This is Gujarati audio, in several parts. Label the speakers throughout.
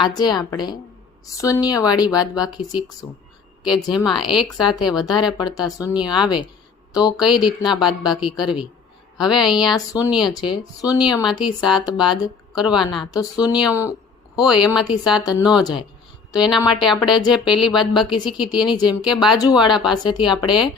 Speaker 1: આજે આપણે શૂન્યવાળી બાદબાકી શીખશું કે જેમાં એક સાથે વધારે પડતા શૂન્ય આવે તો કઈ રીતના બાદબાકી કરવી. હવે અહીંયા શૂન્ય છે. શૂન્યમાંથી સાત બાદ કરવાના. તો શૂન્ય હોય એમાંથી સાત ન જાય. તો એના માટે આપણે જે પહેલી બાદબાકી શીખી હતી એની જેમ કે બાજુવાળા પાસેથી આપણે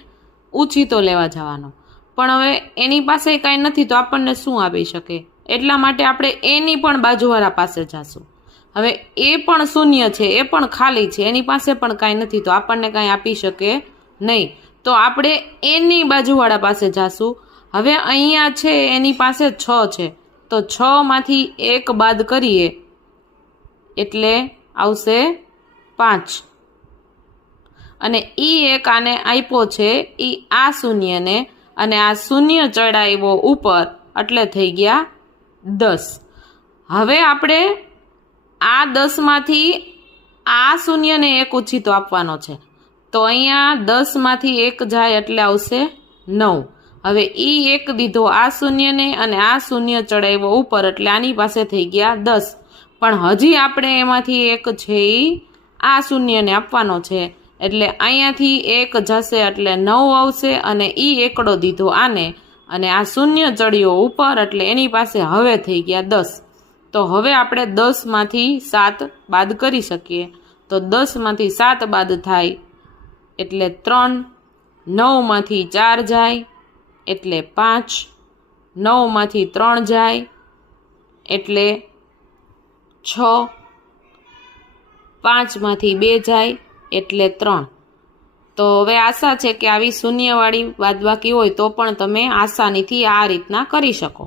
Speaker 1: ઉછીતો લેવા જવાનો. પણ હવે એની પાસે કાંઈ નથી તો આપણને શું આપી શકે? એટલા માટે આપણે એની પણ બાજુવાળા પાસે જાશું. હવે એ પણ શૂન્ય છે, એ પણ ખાલી છે, એની પાસે પણ કાંઈ નથી, તો આપણને કાંઈ આપી શકે નહીં. તો આપણે એની બાજુવાળા પાસે જાશું. હવે અહીંયા છે, એની પાસે છ છે. તો છમાંથી એક બાદ કરીએ. એટલે આવશે પાંચ. અને એ એક આને આપ્યો છે એ આ શૂન્યને, અને આ શૂન્ય ચડાવ્યો ઉપર, એટલે થઈ ગયા દસ. હવે આપણે આ દસમાંથી આ શૂન્યને એક ઉછીતો આપવાનો છે. તો અહીંયા દસમાંથી એક જાય એટલે આવશે નવ. હવે ઈ એક દીધો આ શૂન્યને અને આ શૂન્ય ચડાવ્યો ઉપર એટલે આની પાસે થઈ ગયા દસ. પણ હજી આપણે એમાંથી એક છે એ આ શૂન્યને આપવાનો છે. એટલે અહીંયાથી એક જશે એટલે નવ આવશે અને ઈ એકડો દીધો આને. અને આ શૂન્ય ચડ્યો ઉપર એટલે એની પાસે હવે થઈ ગયા દસ. તો હવે આપણે દસમાંથી સાત બાદ કરી શકીએ. તો દસમાંથી સાત બાદ થાય એટલે ત્રણ, નવમાંથી ચાર જાય એટલે પાંચ, નવમાંથી ત્રણ જાય એટલે છ, પાંચમાંથી બે જાય એટલે ત્રણ. તો હવે આશા છે કે આવી શૂન્યવાળી બાદબાકી હોય તો પણ તમે આસાનીથી આ રીતના કરી શકો.